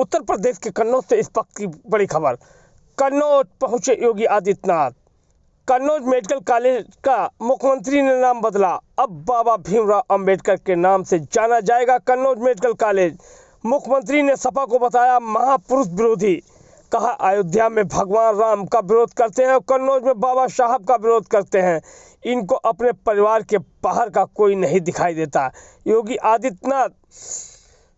उत्तर प्रदेश के कन्नौज से इस वक्त की बड़ी खबर। कन्नौज पहुंचे योगी आदित्यनाथ। कन्नौज मेडिकल कॉलेज का मुख्यमंत्री ने नाम बदला, अब बाबा भीमराव अंबेडकर के नाम से जाना जाएगा कन्नौज मेडिकल कॉलेज। मुख्यमंत्री ने सपा को बताया महापुरुष विरोधी, कहा अयोध्या में भगवान राम का विरोध करते हैं और कन्नौज में बाबा साहब का विरोध करते हैं। इनको अपने परिवार के बाहर का कोई नहीं दिखाई देता। योगी आदित्यनाथ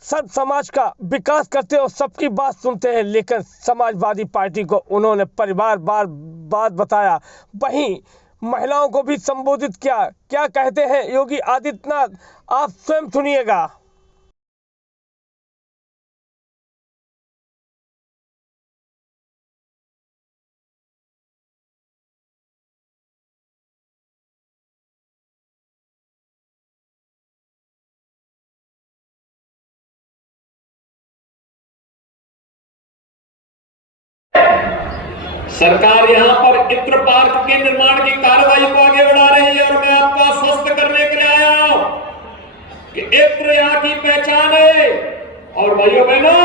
सब समाज का विकास करते और सबकी बात सुनते हैं, लेकिन समाजवादी पार्टी को उन्होंने परिवार बात बताया। वहीं महिलाओं को भी संबोधित किया। क्या कहते हैं योगी आदित्यनाथ, आप स्वयं सुनिएगा। सरकार यहां पर इत्र पार्क के निर्माण की कार्रवाई को आगे बढ़ा रही है और मैं आपको आश्वस्त करने के लिए आया हूं कि इत्र यहां की पहचान है। और भाइयों बहनों,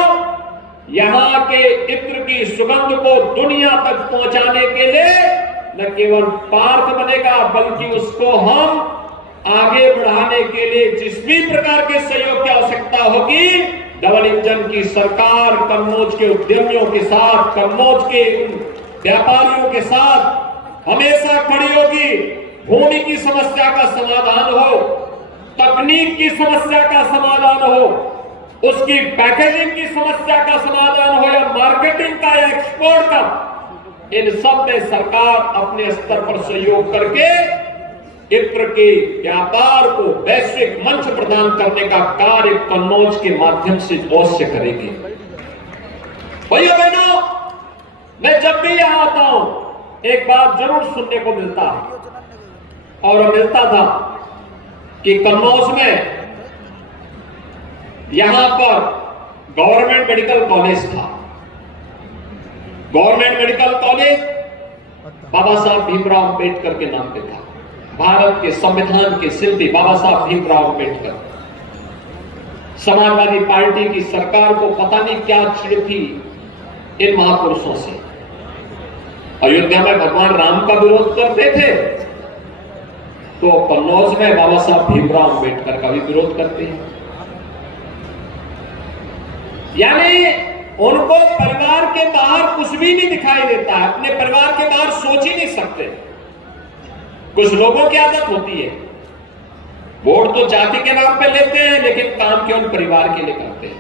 यहां के इत्र की सुगंध को दुनिया तक पहुंचाने के लिए न केवल पार्क बनेगा, बल्कि उसको हम आगे बढ़ाने के लिए जिस भी प्रकार के सहयोग की आवश्यकता होगी, डबल इंजन की सरकार कन्नौज के उद्यमियों के साथ, कन्नौज के व्यापारियों के साथ हमेशा खड़ी होगी। भूमि की समस्या का समाधान हो, तकनीक की समस्या का समाधान हो, उसकी पैकेजिंग की समस्या का समाधान हो या मार्केटिंग का या एक्सपोर्ट का, इन सब में सरकार अपने स्तर पर सहयोग करके इत्र के व्यापार को वैश्विक मंच प्रदान करने का कार्य कन्नौज के माध्यम से अवश्य करेगी। भाइयों बहनों, मैं जब भी यहां आता हूं एक बात जरूर सुनने को मिलता है और मिलता था कि कन्नौज में यहां पर गवर्नमेंट मेडिकल कॉलेज था। गवर्नमेंट मेडिकल कॉलेज बाबा साहब भीमराव अंबेडकर के नाम पे था। भारत के संविधान के शिल्पी बाबा साहब भीमराव अंबेडकर। समाजवादी पार्टी की सरकार को पता नहीं क्या चिढ़ थी इन महापुरुषों से। अयोध्या में भगवान राम का विरोध करते थे तो कन्नौज में बाबा साहब भीमराव अंबेडकर का भी विरोध करते हैं। यानी उनको परिवार के बाहर कुछ भी नहीं दिखाई देता है, अपने परिवार के बाहर सोच ही नहीं सकते। कुछ लोगों की आदत होती है, वोट तो जाति के नाम पे लेते हैं लेकिन काम केवल परिवार के लिए करते हैं,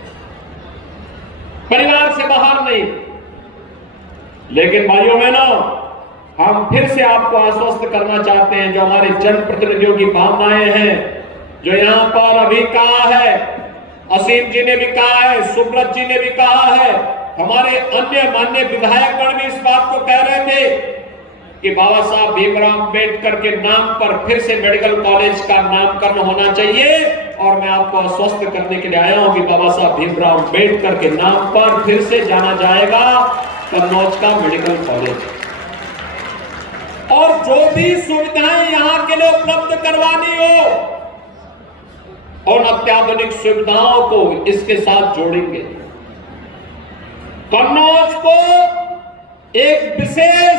परिवार से बाहर नहीं। लेकिन भाइयों बहनों, हम फिर से आपको आश्वस्त करना चाहते हैं, जो हमारे जनप्रतिनिधियों की भावनाएं हैं, जो यहां पर अभी कहा है, असीम जी ने भी कहा है, सुब्रत जी ने भी कहा है, हमारे अन्य माननीय विधायकगण भी इस बात को कह रहे थे कि बाबा साहब भीमराव अंबेडकर के नाम पर फिर से मेडिकल कॉलेज का नामकरण होना चाहिए। और मैं आपको आश्वस्त करने के लिए आया हूं कि बाबा साहब भीमराव अंबेडकर के नाम पर फिर से जाना जाएगा कन्नौज का मेडिकल कॉलेज। और जो भी सुविधाएं यहां के लिए उपलब्ध करवानी हो और अत्याधुनिक सुविधाओं को इसके साथ जोड़ेंगे। कन्नौज को एक विशेष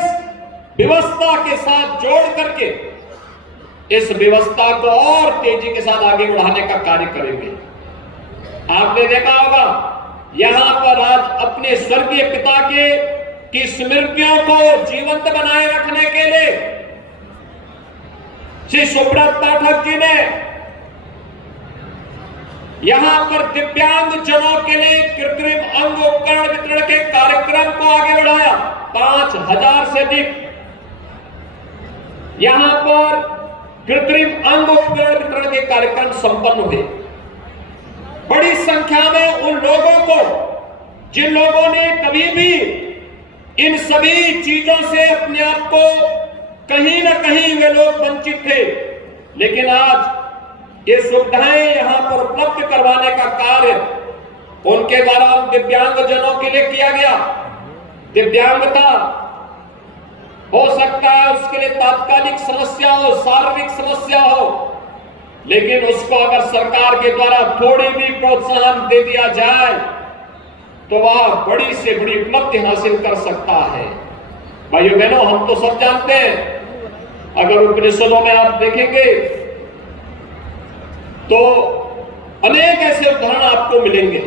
व्यवस्था के साथ जोड़ करके इस व्यवस्था को और तेजी के साथ आगे बढ़ाने का कार्य करेंगे। आपने देखा होगा यहां पर आज अपने स्वर्गीय पिता की स्मृतियों को जीवंत बनाए रखने के लिए श्री सुब्रत पाठक जी ने यहां पर दिव्यांग जनों के लिए कृत्रिम अंग उपकरण वितरण के कार्यक्रम को आगे बढ़ाया। 5000 से अधिक यहां पर कृत्रिम अंग उपकरण वितरण के कार्यक्रम संपन्न हुए। बड़ी संख्या में उन लोगों को, जिन लोगों ने कभी भी इन सभी चीजों से अपने आप को कहीं ना कहीं वे लोग वंचित थे, लेकिन आज ये सुविधाएं यहां पर उपलब्ध करवाने का कार्य उनके द्वारा उन दिव्यांग जनों के लिए किया गया। दिव्यांगता हो सकता है उसके लिए तात्कालिक समस्या हो, शारीरिक समस्या हो, लेकिन उसको अगर सरकार के द्वारा थोड़ी भी प्रोत्साहन दे दिया जाए तो वह बड़ी से बड़ी उपलब्धि हासिल कर सकता है। भाइयों बहनों, हम तो सब जानते हैं, अगर उपनिषदों में आप देखेंगे तो अनेक ऐसे उदाहरण आपको मिलेंगे